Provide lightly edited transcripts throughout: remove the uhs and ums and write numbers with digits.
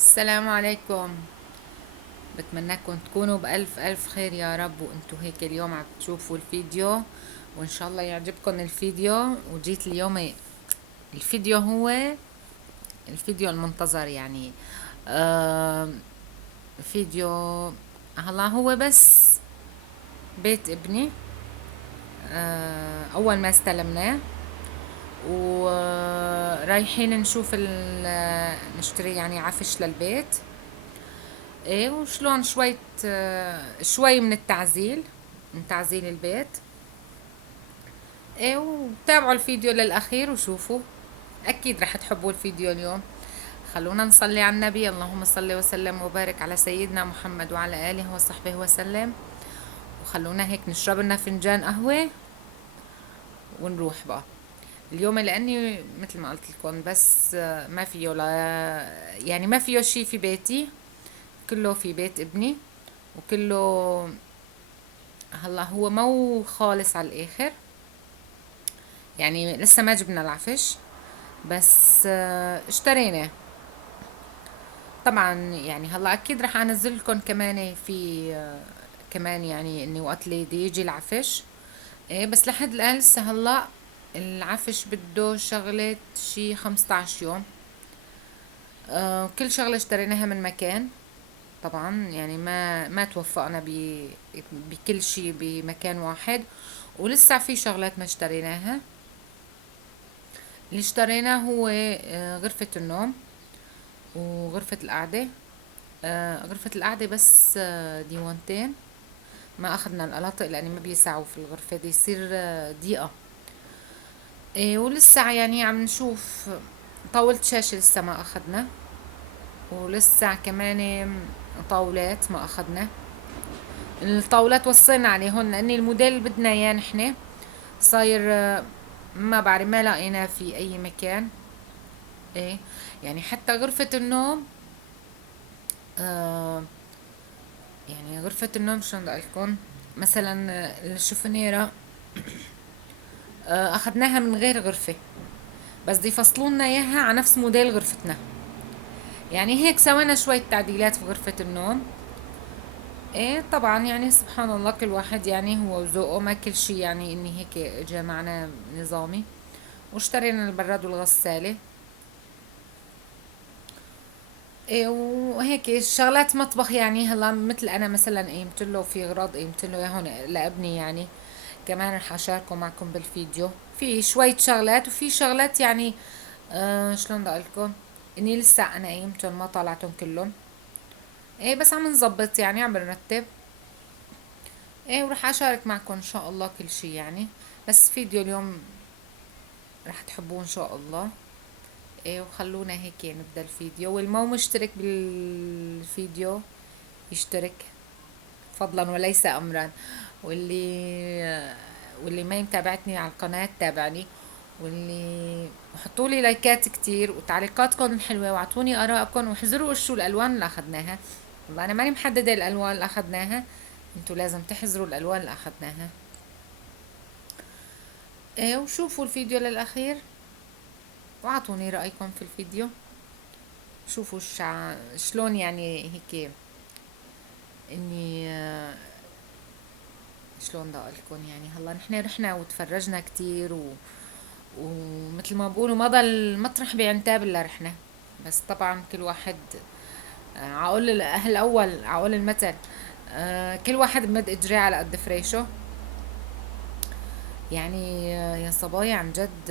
السلام عليكم. بتمنىكم تكونوا بألف ألف خير يا رب، وانتوا هيك اليوم عم تشوفوا الفيديو، وإن شاء الله يعجبكم الفيديو. وجيت اليوم الفيديو هو الفيديو المنتظر يعني. آه فيديو هلا هو بس بيت ابني. أول ما استلمناه ورايحين نشوف نشتري يعني عفش للبيت. ايه وشلون شوية شوي من التعزيل، من تعزيل البيت. ايه وتابعوا الفيديو للأخير وشوفوا، أكيد رح تحبوا الفيديو اليوم. خلونا نصلي على النبي. اللهم صل وسلم وبارك على سيدنا محمد وعلى آله وصحبه وسلم. وخلونا هيك نشرب لنا فنجان قهوة ونروح بقى اليوم، لأني مثل ما قلت لكم بس ما فيه لا يعني ما فيه شي في بيتي، كله في بيت ابني. وكله هلا هو مو خالص على الاخر، يعني لسه ما جبنا العفش، بس اشترينا. طبعا يعني هلا اكيد رح انزل لكم كمان في كمان يعني اني وقت اللي يجي العفش. ايه بس لحد الان لسه هلا العفش بده شغلة شي 15 يوم. كل شغلة اشتريناها من مكان. طبعا يعني ما توفقنا بكل شي بمكان واحد، ولسه في شغلات ما اشتريناها. اللي اشتريناه هو غرفة النوم وغرفة القعدة. غرفة القعدة بس ديوانتين. ما أخذنا القلاطق لأني ما بيسعوا في الغرفة دي، يصير ضيقة. ولسه يعني عم نشوف. طاولة شاشة لسه ما أخذنا، ولسه كمان طاولات ما أخذنا. الطاولات وصينا عليهن لأني الموديل اللي بدنا إياه نحن صاير ما بعرف ما لقيناه في أي مكان. ايه يعني حتى غرفة النوم آه يعني غرفة النوم شلون بدي اقولكم، مثلا الشوفونيرة اخذناها من غير غرفة، بس دي يفصلوا لنا اياها على نفس موديل غرفتنا. يعني هيك سوينا شوية تعديلات في غرفة النوم. ايه طبعا يعني سبحان الله، كل واحد يعني هو وذوقه، ما كل شي يعني اني هيك اجى معنا نظامي. واشترينا البراد والغسالة. إيه وهيك شغلات مطبخ يعني. هلا مثل انا مثلا قيمت له في اغراض، قيمت له هون لابني يعني. كمان رح اشاركه معكم بالفيديو في شوية شغلات، وفي شغلات يعني شلون بدي اقولكم اني لسه انا قيمتهم ما طلعتهم كلهم. ايه بس عم نظبط يعني، عم نرتب. ايه ورح اشارك معكم ان شاء الله كل شي يعني. بس فيديو اليوم رح تحبوه ان شاء الله. ايه وخلونا هيك نبدا الفيديو، والمو مشترك بالفيديو يشترك فضلا وليس امرا. واللي ما متابعتني على القناة تابعني. واللي حطوا لي لايكات كتير وتعليقاتكم الحلوة، واعطوني ارائكم، واحذروا شو الالوان اللي اخذناها. والله انا ماني محددة الالوان اللي اخذناها، انتوا لازم تحذروا الالوان اللي اخذناها. ايه وشوفوا الفيديو للاخير واعطوني رايكم في الفيديو. شوفوا شلون يعني هيك اني شلون بدي اقولكم يعني. هلا نحن رحنا وتفرجنا كتير ومثل ما بقولوا مضى المطرح بعنتاب اللي رحنا. بس طبعا كل واحد عقول الاهل اول عقول المثل. كل واحد بمد اجريه على قد فريشه. يعني يا صبايا عن جد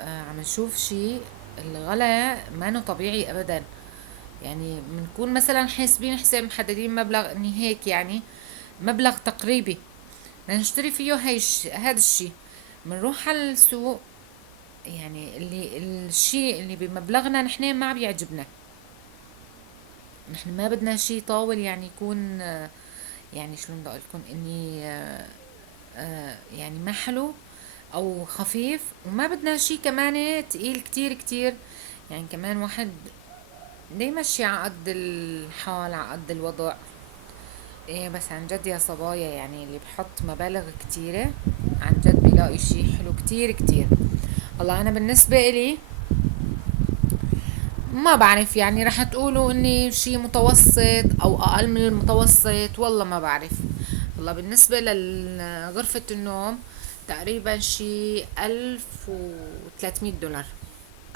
عم نشوف شيء الغلا ما انه طبيعي ابدا. يعني بنكون مثلا حاسبين حساب محددين مبلغ اني هيك يعني مبلغ تقريبي بدنا نشتري فيه هذا الشيء. بنروح على السوق، يعني الشيء اللي بمبلغنا نحن ما بيعجبنا. نحن ما بدنا شيء طاول يعني يكون يعني شلون بدي اقول لكم اني يعني ما حلو او خفيف، وما بدنا شيء كمان تقيل كتير كتير. يعني كمان واحد بده يمشي على قد الحال على قد الوضع. ايه بس عن جد يا صبايا يعني اللي بحط مبالغ كتيرة عن جد بيلاقي شي حلو كتير كتير. والله انا بالنسبة الي ما بعرف يعني رح تقولوا اني شي متوسط او اقل من المتوسط، والله ما بعرف. والله بالنسبة لغرفة النوم تقريبا شي 1300 دولار.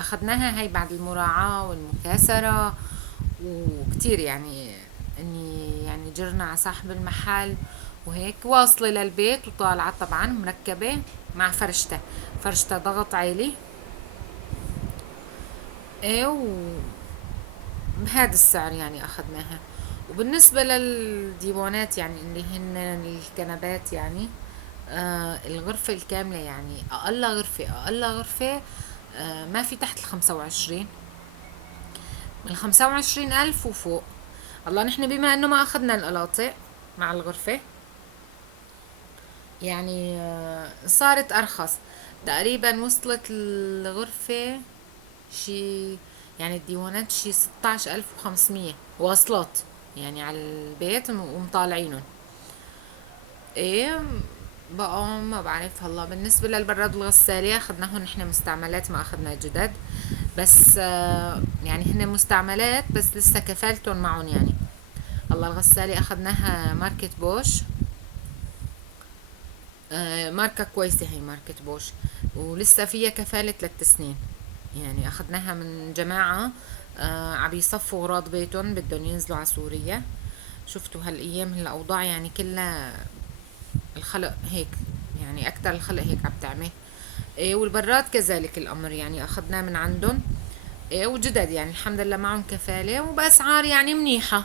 اخدناها هاي بعد المراعاة والمكاسرة وكتير يعني، اني يعني جرنا على صاحب المحل وهيك. واصلة للبيت وطالعة طبعا مركبة مع فرشتها. فرشتها ضغط عالي. ايه، بهذا السعر يعني اخذناها. وبالنسبة للديوانات يعني اللي هن الكنبات يعني، الغرفة الكاملة يعني أقل غرفة ما في تحت 25. من 25,000 وفوق. الله، نحن بما انه ما اخذنا القلاطة مع الغرفة يعني صارت ارخص. تقريبا وصلت الغرفة شي، يعني الديوانات شي 16,500 واصلات يعني على البيت ومطالعينهم. ايه. بقى ما بعرف هلا. بالنسبة للبراد والغسالة اخذناهم نحن مستعملات، ما اخذنا جدد. بس يعني هن مستعملات بس لسه كفالتهم معهم يعني. هلا الغسالة اخذناها ماركة بوش. ماركة كويسة هي ماركة بوش، ولسه فيها كفالة 3 سنين. يعني اخذناها من جماعة عم يصفوا اغراض بيتهم بدهم ينزلوا على سوريا. شفتوا هالايام الاوضاع يعني كلها الخلق هيك، يعني اكتر الخلق هيك عم تعمل. إيه، والبراد كذلك الامر يعني اخذناه من عندهم. إيه، وجدد يعني الحمد لله معهم كفالة وبأسعار يعني منيحة.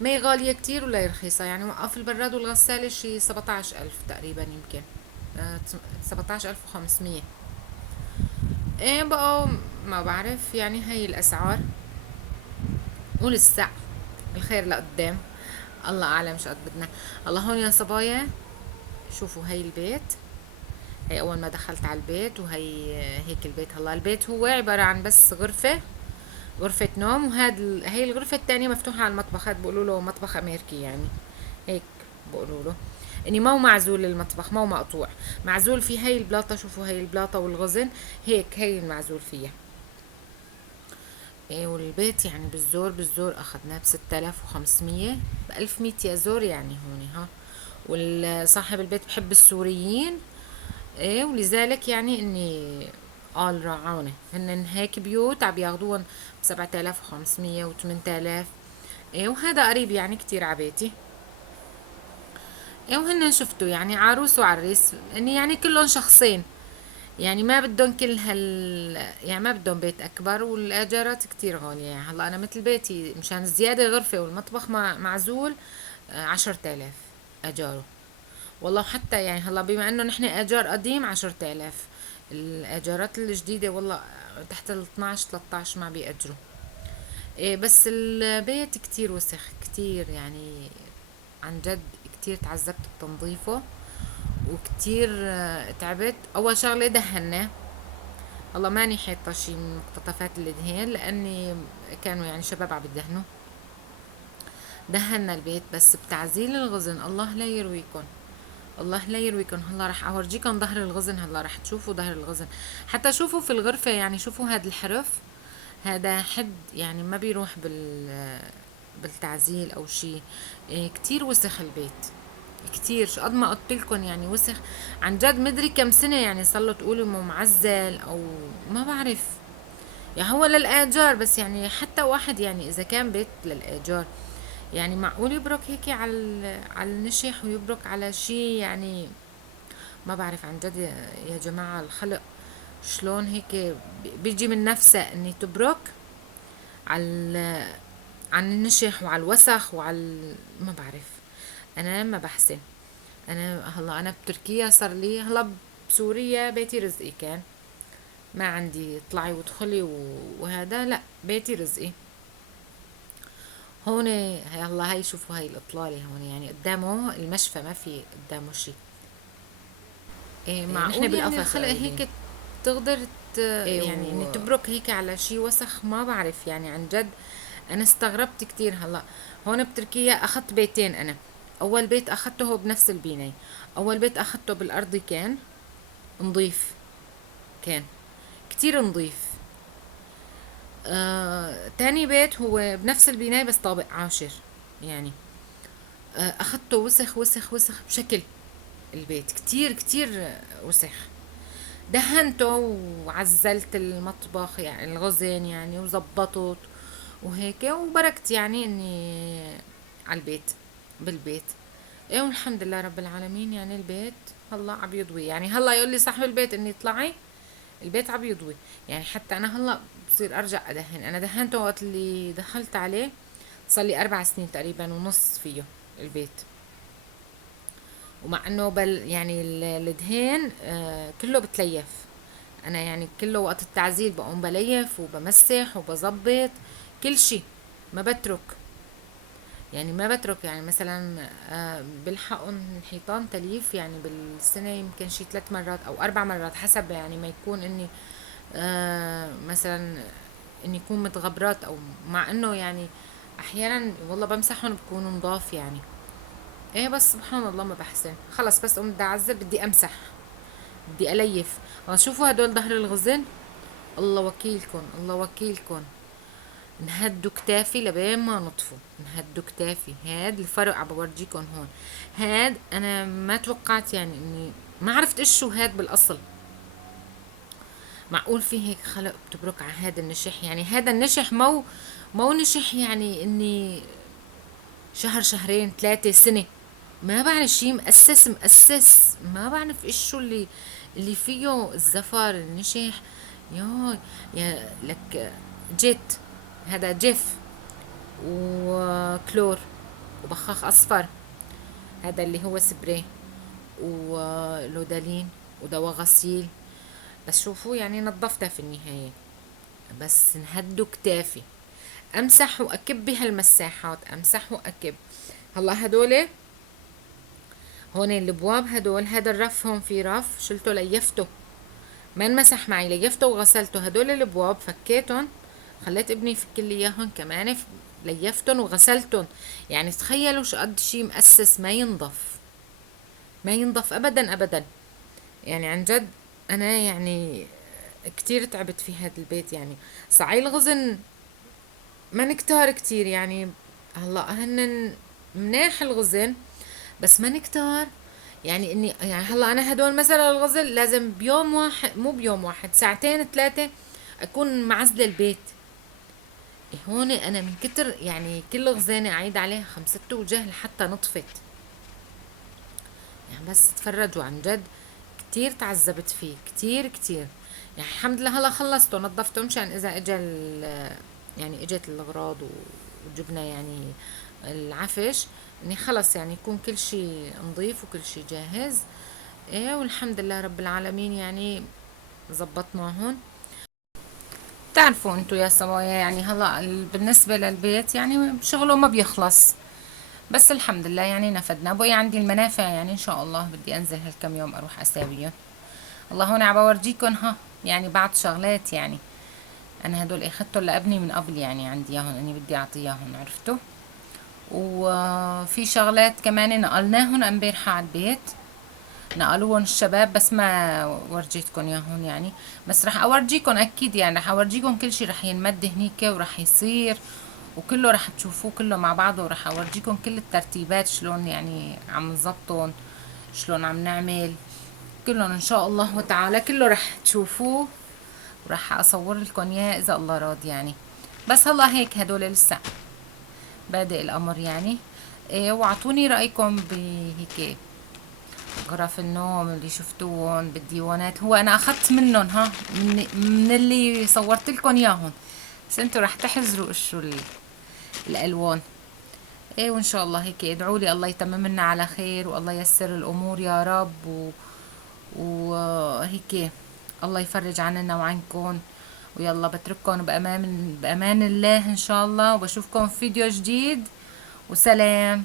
ما هي غالية كتير ولا هي رخيصة يعني. وقف البراد والغسالة شي 17,000 تقريبا يمكن. 17,500. ايه بقى. ما بعرف يعني هاي الأسعار. ولسه الخير لقدام. الله أعلم شو قد بدنا. الله، هون يا صبايا شوفوا هاي البيت. هي أول ما دخلت على البيت وهي هيك البيت. هلا البيت هو عبارة عن بس غرفة نوم. هي الغرفة التانية مفتوحة على المطبخ. هاد بيقولوا له مطبخ أمريكي يعني، هيك بقولوا له. اني ما هو معزول المطبخ، ما هو مقطوع، معزول في هاي البلاطة. شوفوا هاي البلاطة والغزن هيك، هي المعزول فيها. ايه، والبيت يعني بالزور اخذناه ب6500، ب1100 يا زور يعني هون ها. والصاحب البيت بحب السوريين. ايه، ولذلك يعني اني قال راعوني هن هيك بيوت عم ياخدوهم ب7500 و8000. ايه، وهذا قريب يعني كتير عبيتي. ايه، وهن شفتوا يعني عروس وعريس اني يعني كلهم شخصين. يعني ما بدهم كل يعني ما بدهم بيت اكبر، والايجارات كتير غالية يعني. هلا انا مثل بيتي مشان زيادة غرفة والمطبخ معزول 10,000 اجاره. والله حتى يعني هلا بما انه نحن ايجار قديم 10,000. الايجارات الجديدة والله تحت ال 12 13 ما بيأجروا. إيه، بس البيت كتير وسخ كتير يعني. عن جد كتير تعذبت بتنظيفه. وكتير تعبت. اول شغلة دهنا. والله ماني حاطة شي من مقتطفات الدهان لاني كانوا يعني شباب عم يدهنوا. دهنا البيت بس بتعزيل الغزن. الله لا يرويكم. الله لا يرويكم. هلا رح اورجيكم ظهر الغزن. هلا رح تشوفوا ظهر الغزن. حتى شوفوا في الغرفة يعني. شوفوا هاد الحرف. هذا حد يعني ما بيروح بالتعزيل او شي. إيه، كتير وسخ البيت. كتير شو قد ما قلت لكم يعني وسخ. عن جد مدري كم سنة يعني صار له تقولوا معزل او ما بعرف. يعني هو للآجار بس يعني. حتى واحد يعني إذا كان بيت للآجار يعني معقول يبرك هيك على النشح ويبرك على شي يعني. ما بعرف عن جد يا جماعة الخلق شلون هيك بيجي من نفسه اني تبرك على النشح وعلى الوسخ ما بعرف. انا ما بحسن. انا بتركيا صار لي هلا. بسوريا بيتي رزقي كان. ما عندي اطلعي وادخلي وهذا لا، بيتي رزقي. هون هلا هاي شوفوا هاي الاطلالة هون يعني قدامه المشفى ما في قدامه شي. إيه، نحن معقول يعني بالقفص الخلق قايلين. هيك تقدر إيه يعني اني تبرك هيك على شي وسخ. ما بعرف يعني عن جد. انا استغربت كتير. هلا هون بتركيا اخذت بيتين انا. اول بيت اخذته هو بنفس البناية. اول بيت اخذته بالارضي كان نظيف. كان كتير نظيف. تاني بيت هو بنفس البناية بس طابق عاشر يعني. اخدته وسخ وسخ وسخ بشكل. البيت كتير كتير وسخ. دهنته وعزلت المطبخ يعني الغزين يعني وزبطت وهيك وبركت يعني اني على البيت بالبيت. ايه والحمد لله رب العالمين يعني البيت هلا عم يضوي يعني. هلا يقول لي صاحب البيت اني اطلعي البيت عم يضوي يعني. حتى انا هلا بصير ارجع ادهن. انا دهنته وقت اللي دخلت عليه صار لي 4 سنين تقريبا ونص فيه البيت. ومع انه يعني الدهين كله بتليف. انا يعني كله وقت التعزيل بقوم بليف وبمسح وبظبط كل شيء. ما بترك يعني ما بترك يعني مثلا بلحقهم الحيطان تليف يعني بالسنة يمكن شي 3 مرات او 4 مرات حسب يعني ما يكون اني مثلا اني يكون متغبرات او مع انه يعني احيانا والله بمسحهم بكونوا نضاف يعني. ايه بس سبحان الله ما بحسن خلص بس قمت بدي اعذب بدي امسح بدي اليف. شوفوا هدول ظهر الغزل الله وكيلكن الله وكيلكن انهدوا كتافي لبين ما نطفوا. انهدوا كتافي. هاد الفرق عم بورجيكم هون. هاد انا ما توقعت يعني اني ما عرفت ايش شو هاد بالاصل. معقول في هيك خلق بتبرك على هذا النشح يعني. هذا النشح مو نشح يعني اني شهر شهرين 3 سنة. ما بعرف شي مؤسس مؤسس. ما بعرف ايش شو اللي فيه الزفر النشح. يا لك جيت. هذا جيف وكلور وبخاخ اصفر. هذا اللي هو سبراي ولودالين ودواء غسيل. بس شوفوا يعني نظفتها في النهاية. بس انهدوا كتافي. امسح واكب بهالمساحات امسح واكب. هلا هدول هون الابواب هدول هذا الرف هون في رف شلته ليفته. ما انمسح معي ليفته وغسلته. هدول الابواب فكيتهم. خليت ابني يفك لي اياهم كمان. ليفتهم وغسلتهم. يعني تخيلوا شو قد شي مؤسس ما ينضف. ما ينضف ابدا ابدا. يعني عن جد انا يعني كتير تعبت في هذا البيت يعني. صعي الغزن ما نكتار كتير يعني. هلا هن مناح الغزن بس ما نكتار. يعني اني يعني هلا انا هدول مثلا الغزل لازم بيوم واحد مو بيوم واحد ساعتين 3 اكون معزله البيت. هون انا من كتر يعني كل غزانه اعيد عليها 5 6 وجه لحتى نطفت. يعني بس تفرجوا عن جد كتير تعذبت فيه كتير كتير. يعني الحمد لله هلا خلصته نظفته مشان اذا اجى يعني اجت الاغراض وجبنا يعني العفش اني خلص يعني يكون كل شيء نظيف وكل شيء جاهز. ايه والحمد لله رب العالمين يعني زبطناهن. تعرفوا انتو يا سوايا يعني هلا بالنسبة للبيت يعني شغله ما بيخلص. بس الحمد لله يعني نفدنا. بقي عندي المنافع يعني ان شاء الله بدي انزل هالكم يوم اروح اساويهم. الله هون عم بورجيكم يعني بعض شغلات يعني. انا هدول اخدتهم لابني من قبل يعني عندي اياهم اني بدي اعطيهم عرفتوا. وفي شغلات كمان نقلناهم امبارحة على البيت. نقلوهم الشباب بس ما ورجيتكم ياهون يعني. بس رح اورجيكم اكيد يعني رح اورجيكم كل شي رح ينمد هنيك ورح يصير. وكله رح تشوفوه كله مع بعضه ورح اورجيكم كل الترتيبات شلون يعني عم نظبطهم. شلون عم نعمل. كلهم ان شاء الله تعالى كله رح تشوفوه. ورح اصور لكم اياه اذا الله راد يعني. بس هلا هيك هدول لسه بادئ الامر يعني. إيه واعطوني رايكم بهيك غرف النوم اللي شفتوهم بالديوانات. هو انا اخذت منهم من اللي صورت لكم اياهم. بس انتوا رح تحزروا شو الالوان. ايه وان شاء الله هيك ادعوا لي الله يتمم لنا على خير والله ييسر الامور يا رب وهيك الله يفرج عننا وعنكم. ويلا بترككم بامان الله ان شاء الله وبشوفكم في فيديو جديد. وسلام.